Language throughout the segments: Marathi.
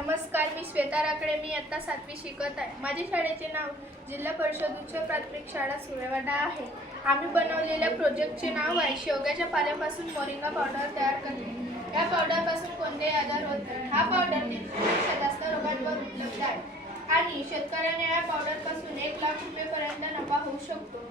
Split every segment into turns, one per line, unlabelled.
नमस्कार मी श्वेता राकडे. मी आता सातवी शिकत आहे. माझ्या शाळेचे नाव जिल्हा परिषद उच्च प्राथमिक शाळा सुरेवाडा आहे. आम्ही बनवलेल्या प्रोजेक्टचे नाव आहे शेवग्याच्या पाल्यापासून मोरिंगा पावडर तयार करणे. या पावडरपासून कोणतेही आजार होत नाही. हा पावडर तीनशेपेक्षा जास्त रोगांवर उपलब्ध आहे. आणि शेतकऱ्यांना या पावडरपासून एक लाख रुपयेपर्यंत नफा होऊ शकतो.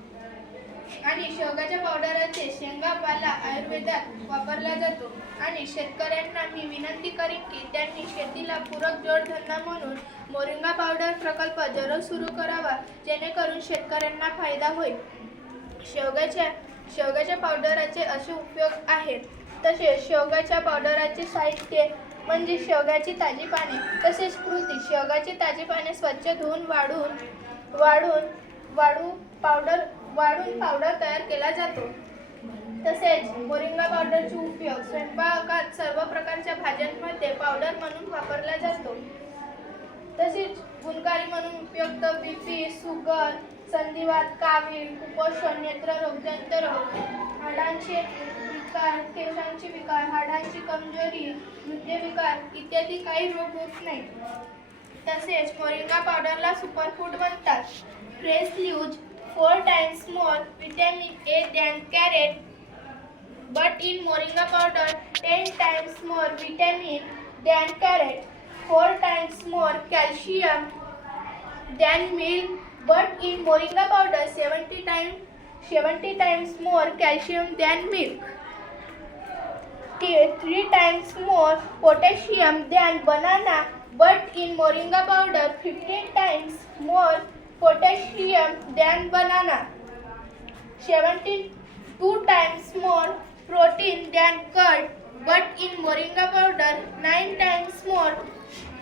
आणि शेवगाच्या पावडराचे शेंगा पाला आयुर्वेदात वापरला जातो. आणि शेतकऱ्यांना मी विनंती करीन की त्यांनी शेतीला पूरक जोडधंदा म्हणून मोरिंगा पावडर प्रकल्प जरूर सुरू करावा जेणेकरून शेतकऱ्यांना फायदा होईल. शेवगाच्या शेवगाच्या पावडराचे असे उपयोग आहेत. तसेच शेवगाच्या पावडराचे साहित्य म्हणजे शेवगाची ताजी पाने तसेच कृती शेवगाची ताजी पाने स्वच्छ धुवून वाढून वाढून वाढू पावडर वाढून पावडर तयार केला जातो. तसेच मोरिंगा पावडरचा उपयोग स्वयंपाकात सर्व प्रकारच्या भाज्यांमध्ये पावडर म्हणून वापरला जातो. तसेच गुणकारी म्हणून उपयुक्त बीपी सुगर संधिवात कावीळ कुपोषण नेत्ररोग जंतरोग हाडांचे विकार केसांचे विकार हाडांची कमजोरी हृदयविकार इत्यादी काही रोग होत नाही तसेच मोरिंगा पावडरला सुपरफूड म्हणतात. Fresh leaves them than carrot, but in moringa powder 10 times more vitamin than carrot, 4 times more calcium than milk, but in moringa powder 70 times 70 times more calcium than milk. 3 times more potassium than banana but in moringa powder 15 times more potassium than banana. 72 times more protein than curd, but in moringa powder 9 times more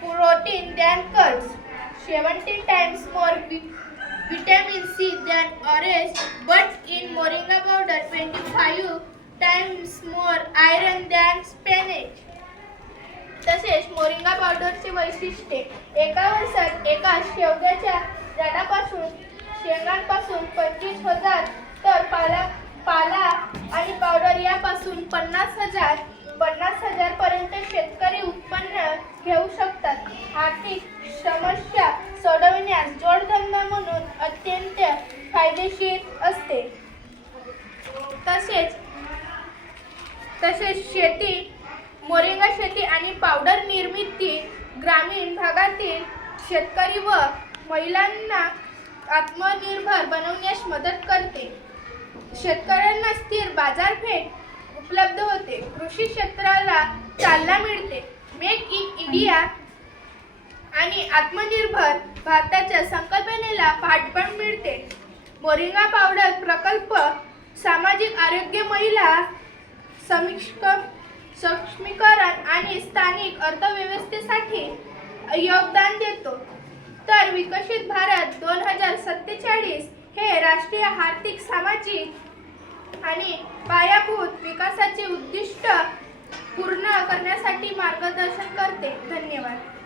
protein than curds, 17 times more vi- vitamin C than orange, but in moringa powder 25 times more iron than spinach. तसेच मोरिंगा पावडरचे वैशिष्ट्ये एका वर्षात एका शेवग्याच्या झाडापासून शेंगांपासून पंचवीस हजार तर पाला पाला आणि पावडर यापासून पन्नास हजार पन्नास हजार पर्यंत शेतकरी उत्पन्न घेऊ शकतात. आर्थिक समस्या सोडविण्यास जोडधंदा म्हणून अत्यंत फायदेशीर असते. तसेच तसेच शेती मोरिंगा शेती आणि पावडर निर्मिती ग्रामीण भागातील शेतकरी व महिलांना आत्मनिर्भर बनवण्यास मदत करते. शेतकऱ्यांना स्थिर बाजारपेठ उपलब्ध होते. कृषी क्षेत्राला चालना मिळते. मेक इन इंडिया आणि आत्मनिर्भर भारताच्या संकल्पनेला पाठबळ मिळते. मोरिंगा पावडर प्रकल्प सामाजिक आरोग्य महिला समिक्ष सक्षमीकरण आणि स्थानिक अर्थव्यवस्थेसाठी योगदान देतो. विकसित भारत दोन हजार सत्तेचाळीस हे राष्ट्रीय आर्थिक सामाजिक आणि पायाभूत विकासाचे उद्दिष्ट पूर्ण करण्यासाठी मार्गदर्शन करते. धन्यवाद.